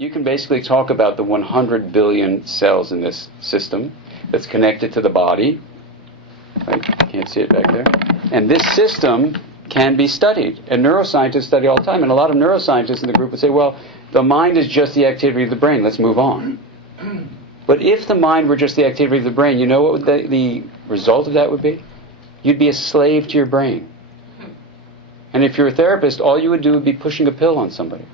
you can basically talk about the 100 billion cells in this system that's connected to the body. Right? Can't see it back there. And this system can be studied. And neuroscientists study all the time. And a lot of neuroscientists in the group would say, well, the mind is just the activity of the brain. Let's move on. But if the mind were just the activity of the brain, you know what the result of that would be? You'd be a slave to your brain. And if you're a therapist, all you would do would be pushing a pill on somebody.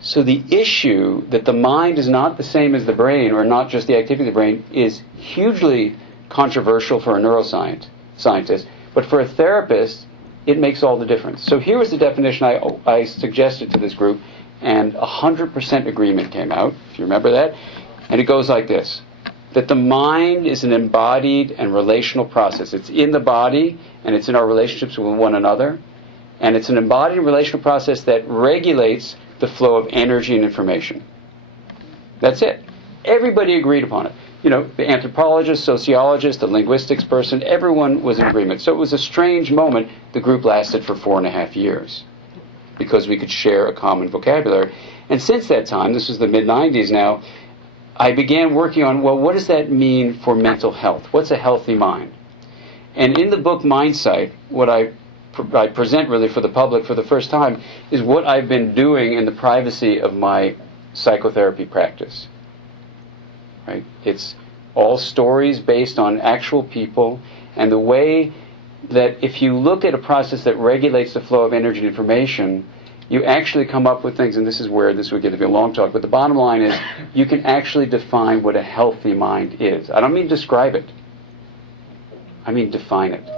So the issue that the mind is not the same as the brain, or not just the activity of the brain, is hugely controversial for a neuroscientist. But for a therapist, it makes all the difference. So here was the definition I suggested to this group, and 100% agreement came out, if you remember that. And it goes like this: that the mind is an embodied and relational process. It's in the body, and it's in our relationships with one another. And it's an embodied and relational process that regulates the flow of energy and information. That's it. Everybody agreed upon it. You know, the anthropologist, sociologist, the linguistics person, everyone was in agreement. So it was a strange moment. The group lasted for 4.5 years because we could share a common vocabulary. And since that time, this was the mid-90s now, I began working on, well, what does that mean for mental health? What's a healthy mind? And in the book Mindsight, what I present really for the public for the first time is what I've been doing in the privacy of my psychotherapy practice. Right? It's all stories based on actual people, and the way that if you look at a process that regulates the flow of energy and information, you actually come up with things, and this is where this would get to be a long talk, but the bottom line is you can actually define what a healthy mind is. I don't mean describe it. I mean define it.